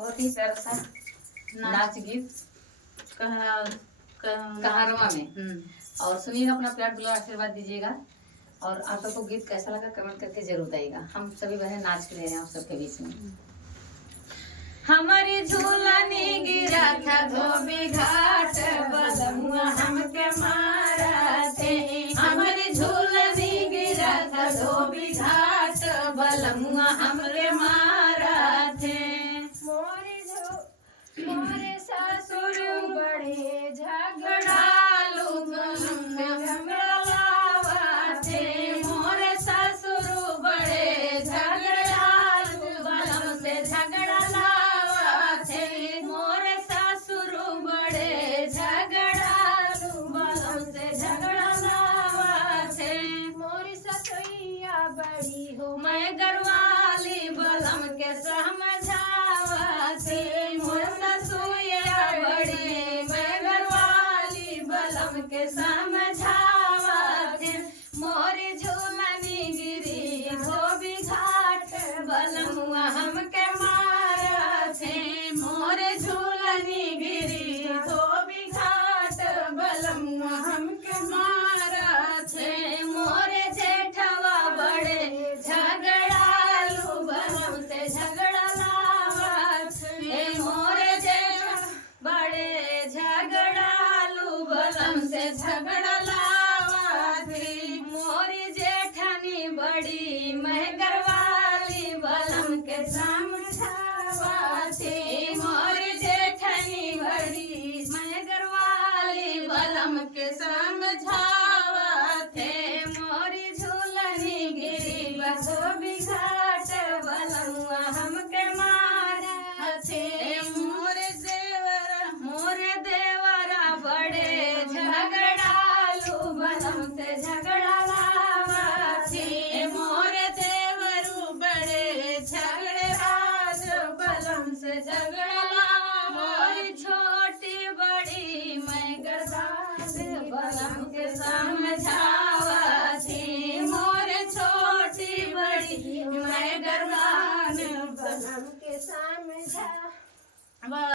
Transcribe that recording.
बहुत ही प्यारा सा नाच गीत कहारवा में। और सुनिए, अपना प्यार दुलार आशीर्वाद दीजिएगा। और आप सबको गीत कैसा लगा कमेंट करके जरूर बताइएगा। हम सभी बहन नाच के ले रहे हैं आप सबके बीच में। हमारी झूलनी गिरा था धोबी घाट, बलमुआ हमके मारा थे। हमारी झूलनी गिरा था धोबी घाट, बलमुआ हमके मारा थे। मोरे ससुर बड़े झगड़ालू, झगड़ावा थे। मोरे ससुर बड़े झगड़ालू, बलम से झगड़ा लावा थे। मोरे ससुर बड़े झगड़ालू, बलम से झगड़ा लावा थे। मोरी ससुइया बड़ी हो मैं गरवाली, बलम के समझावा थे। मोर ससुइया बड़ी मैं गरवाली, बलम के समझावा थे। मोरी झूलनी गिरी धोबी घाट, बलमुआ हमके मारा थे। मोरे झूलनी गिरी धोबी घाट, बलमुआ हमके मारा थे। मोरे जेठवा बड़े झगड़ालू, बलम से झगड़ा लावा थे। मोरे जेठ बड़े झगड़ालू, बलम से झगड़ा लावा थे। मोरी जेठनी बड़ी मैं गरवाली, बलम के समझावा थे। मोरी जेठनी बड़ी मैं गरवाली, बलम के समझावा थे। मोरी झूलनी गिरी धोबी घाट, बलमुआ हमके मारा थे। मोरे देवरा बड़े झगड़ालू, बलम से झगड़ा लावा थे। मोरे देवरू बड़े झगड़ालू, बलम से झगड़ा लावा। मोरी छोटी बड़ी मैं गरवाली, बलम के समझावा थी। मोरे छोटी बड़ी मैं गरवाली, बलम के समझावा।